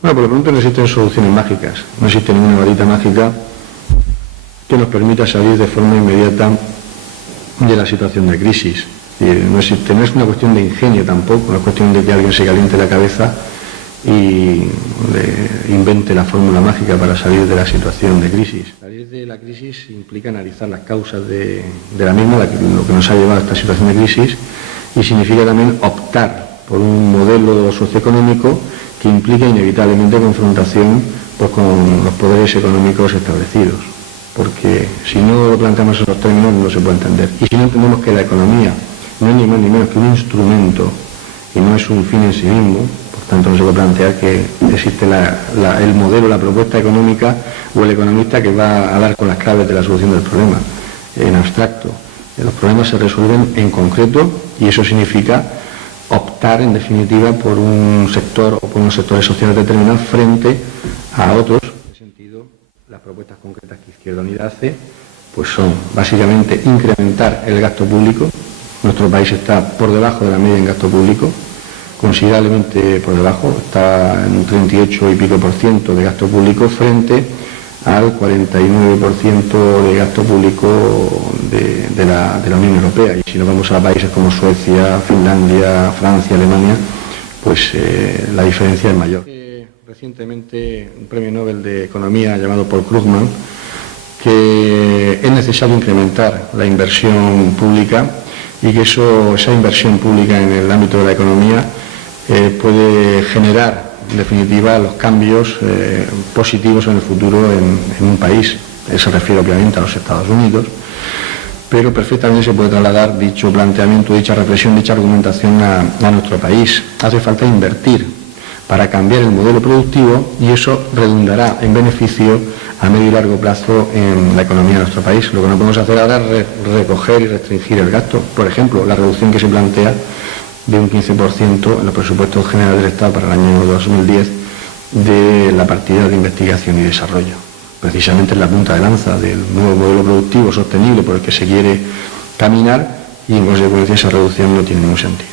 Bueno, por lo pronto no existen soluciones mágicas, no existe ninguna varita mágica que nos permita salir de forma inmediata de la situación de crisis. No es una cuestión de ingenio tampoco, no es cuestión de que alguien se caliente la cabeza y invente la fórmula mágica para salir de la situación de crisis. Salir de la crisis implica analizar las causas de la misma, lo que nos ha llevado a esta situación de crisis, y significa también optar por un modelo socioeconómico que implica inevitablemente confrontación pues, con los poderes económicos establecidos, porque si no lo planteamos en esos términos no se puede entender. Y si no entendemos que la economía no es ni más ni menos que un instrumento y no es un fin en sí mismo, por tanto no se puede plantear que existe el modelo, la propuesta económica o el economista que va a dar con las claves de la solución del problema, en abstracto. Los problemas se resuelven en concreto y eso significa optar en definitiva por un sector o por unos sectores sociales determinados frente a otros. En ese sentido, las propuestas concretas que Izquierda Unida hace pues son básicamente incrementar el gasto público. Nuestro país está por debajo de la media en gasto público, considerablemente por debajo, está en un 38 y pico % de gasto público frente al 49% de gasto público de la Unión Europea. Y si nos vamos a países como Suecia, Finlandia, Francia, Alemania, pues la diferencia es mayor. Recientemente un premio Nobel de Economía llamado Paul Krugman, que es necesario incrementar la inversión pública y que esa inversión pública en el ámbito de la economía puede generar en definitiva los cambios positivos en el futuro en un país. Él se refiere obviamente a los Estados Unidos, pero perfectamente se puede trasladar dicho planteamiento, dicha reflexión, dicha argumentación a nuestro país. Hace falta invertir para cambiar el modelo productivo y eso redundará en beneficio a medio y largo plazo en la economía de nuestro país. Lo que no podemos hacer ahora es recoger y restringir el gasto. Por ejemplo, la reducción que se plantea de un 15% en los presupuestos generales del Estado para el año 2010 de la partida de investigación y desarrollo. Precisamente en la punta de lanza del nuevo modelo productivo sostenible por el que se quiere caminar y en consecuencia esa reducción no tiene ningún sentido.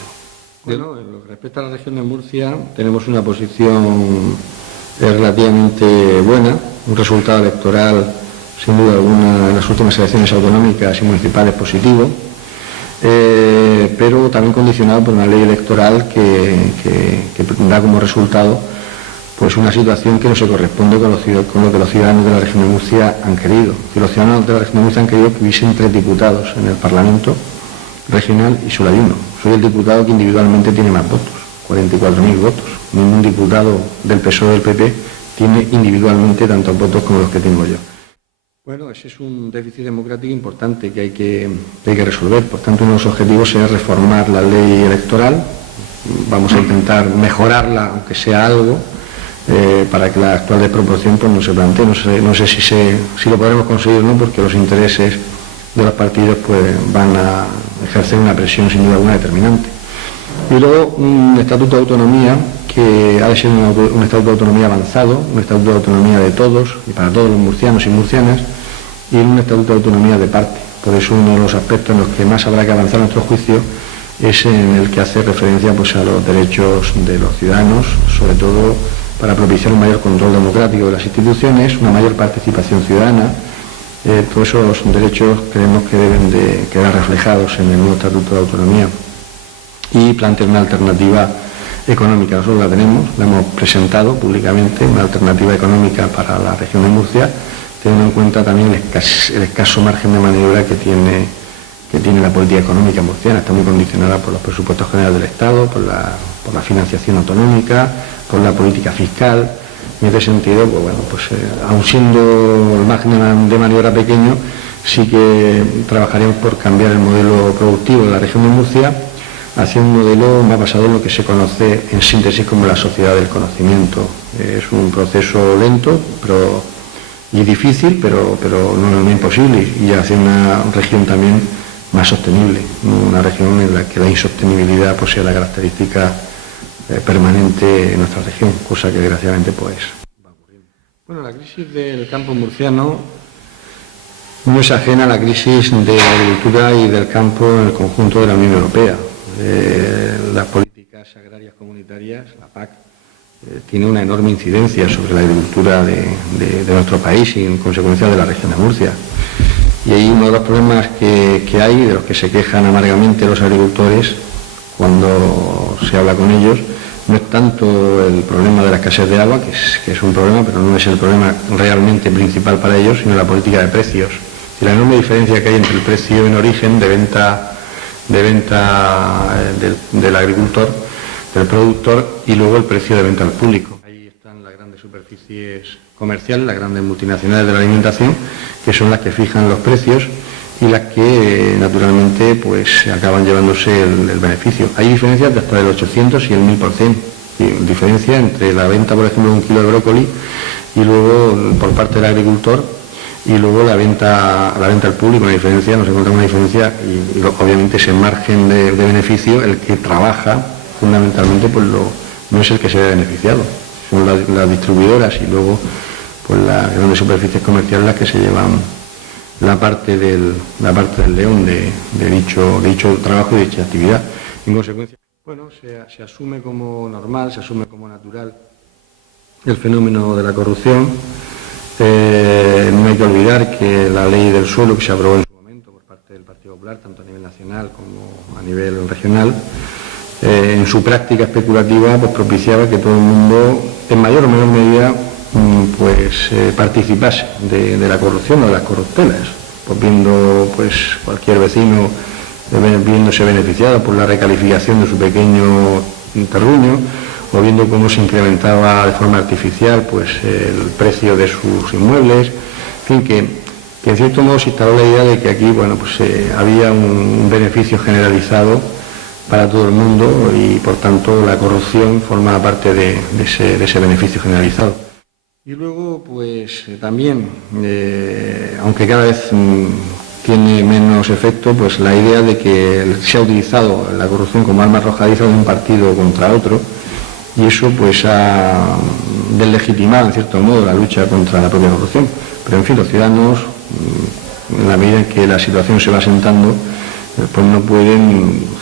Bueno, en lo que respecta a la región de Murcia tenemos una posición relativamente buena, un resultado electoral sin duda alguna en las últimas elecciones autonómicas y municipales positivo. Pero también condicionado por una ley electoral que da como resultado pues una situación que no se corresponde con lo que los ciudadanos de la región de Murcia han querido. Que los ciudadanos de la región de Murcia han querido que hubiesen 3 diputados en el Parlamento regional y solo hay uno. Soy el diputado que individualmente tiene más votos, 44.000 votos. Ningún diputado del PSOE o del PP tiene individualmente tantos votos como los que tengo yo. Bueno, ese es un déficit democrático importante que hay que resolver. Por tanto, uno de los objetivos es reformar la ley electoral. Vamos a intentar mejorarla, aunque sea algo, para que la actual desproporción pues, no se plantee. No sé si lo podremos conseguir o no, porque los intereses de los partidos pues, van a ejercer una presión sin duda alguna determinante. Y luego un estatuto de autonomía que ha de ser un estatuto de autonomía avanzado, un estatuto de autonomía de todos y para todos los murcianos y murcianas, y un estatuto de autonomía de parte. Por eso uno de los aspectos en los que más habrá que avanzar a nuestro juicio es en el que hace referencia pues, a los derechos de los ciudadanos, sobre todo para propiciar un mayor control democrático de las instituciones, una mayor participación ciudadana. Todos esos derechos creemos que deben de quedar reflejados en el nuevo estatuto de autonomía y plantear una alternativa económica. Nosotros la tenemos, la hemos presentado públicamente, una alternativa económica para la región de Murcia, teniendo en cuenta también el escaso margen de maniobra que tiene la política económica murciana. Está muy condicionada por los presupuestos generales del Estado, por la financiación autonómica, por la política fiscal. En ese sentido, pues bueno, aun siendo el margen de maniobra pequeño, sí que trabajaremos por cambiar el modelo productivo de la región de Murcia hacia un modelo más basado en lo que se conoce en síntesis como la sociedad del conocimiento. Es un proceso lento y difícil, pero no imposible, y hacia una región también más sostenible, una región en la que la insostenibilidad pues, sea la característica permanente en nuestra región, cosa que desgraciadamente pues va ocurriendo. Bueno, la crisis del campo murciano no es ajena a la crisis de la agricultura y del campo en el conjunto de la Unión Europea. Las políticas agrarias comunitarias, la PAC, tiene una enorme incidencia sobre la agricultura de nuestro país y en consecuencia de la región de Murcia. Y ahí uno de los problemas que hay, de los que se quejan amargamente los agricultores cuando se habla con ellos, no es tanto el problema de la escasez de agua, que es un problema, pero no es el problema realmente principal para ellos, sino la política de precios. Y la enorme diferencia que hay entre el precio en origen de venta del agricultor, del productor, y luego el precio de venta al público. Ahí están las grandes superficies comerciales, las grandes multinacionales de la alimentación, que son las que fijan los precios y las que naturalmente pues acaban llevándose el beneficio. Hay diferencias de hasta del 800 y el 1000%. Diferencia entre la venta, por ejemplo, de un kilo de brócoli y luego por parte del agricultor y luego la venta al público. Una diferencia, nos encontramos una diferencia y obviamente ese margen de beneficio, el que trabaja fundamentalmente pues no es el que se ve beneficiado, son las distribuidoras y luego pues las grandes superficies comerciales las que se llevan la parte del león de dicho trabajo y de dicha actividad. En consecuencia, bueno, se asume como normal, se asume como natural el fenómeno de la corrupción. No hay que olvidar que la ley del suelo que se aprobó en su momento por parte del Partido Popular, tanto a nivel nacional como a nivel regional, en su práctica especulativa pues propiciaba que todo el mundo, en mayor o menor medida, participase de la corrupción o de las corruptelas, pues viendo pues cualquier vecino viéndose beneficiado por la recalificación de su pequeño terruño, o viendo cómo se incrementaba de forma artificial pues el precio de sus inmuebles, en fin, que en cierto modo se instaló la idea de que aquí había un beneficio generalizado para todo el mundo y por tanto la corrupción formaba parte de ese beneficio generalizado. Y luego también, aunque cada vez tiene menos efecto, pues la idea de que se ha utilizado la corrupción como arma arrojadiza de un partido contra otro, y eso ha deslegitimado en cierto modo la lucha contra la propia corrupción. Pero en fin, los ciudadanos, en la medida en que la situación se va asentando, pues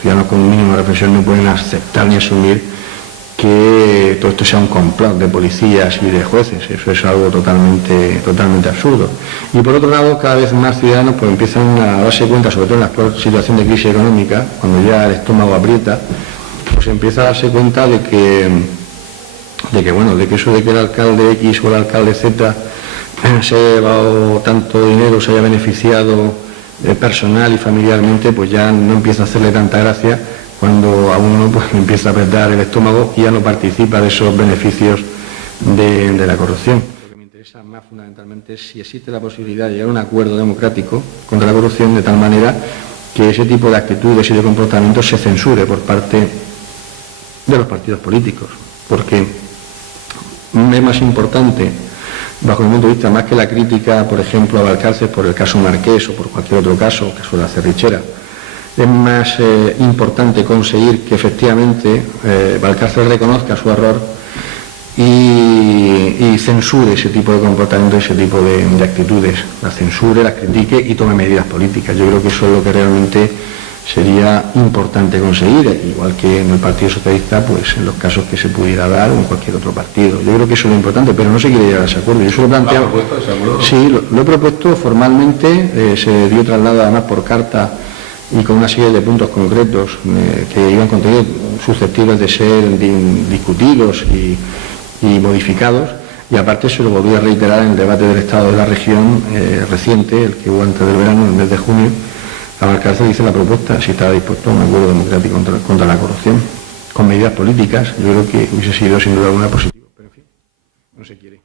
ciudadanos con un mínimo de reflexión no pueden aceptar ni asumir que todo esto sea un complot de policías y de jueces. Eso es algo totalmente absurdo. Y por otro lado, cada vez más ciudadanos pues empiezan a darse cuenta, sobre todo en la actual situación de crisis económica, cuando ya el estómago aprieta, pues empieza a darse cuenta de que eso de que el alcalde X o el alcalde Z se haya llevado tanto dinero, se haya beneficiado personal y familiarmente, pues ya no empieza a hacerle tanta gracia cuando a uno empieza a apretar el estómago y ya no participa de esos beneficios de la corrupción. Lo que me interesa más fundamentalmente es si existe la posibilidad de llegar a un acuerdo democrático contra la corrupción de tal manera que ese tipo de actitudes y de comportamientos se censure por parte de los partidos políticos, porque es más importante, bajo mi punto de vista, más que la crítica, por ejemplo, a Valcárcel por el caso Marqués o por cualquier otro caso de la Cerrichera, es más importante conseguir que efectivamente Valcárcel reconozca su error y censure ese tipo de comportamientos, ese tipo de actitudes, las censure, las critique y tome medidas políticas. Yo creo que eso es lo que realmente sería importante conseguir, igual que en el Partido Socialista, pues en los casos que se pudiera dar o en cualquier otro partido. Yo creo que eso es lo importante, pero no se quiere llegar a ese acuerdo. Yo se lo he planteado. ¿Lo ha propuesto ese acuerdo? Sí, lo he propuesto formalmente, se dio traslado además por carta y con una serie de puntos concretos que iban contenidos susceptibles de ser discutidos y modificados, y aparte se lo volví a reiterar en el debate del Estado de la región reciente, el que hubo antes del verano, en el mes de junio. A Valcárcel hice la propuesta si estaba dispuesto a un acuerdo democrático contra la corrupción, con medidas políticas. Yo creo que hubiese sido sin duda alguna positivo, pero en fin, no se quiere.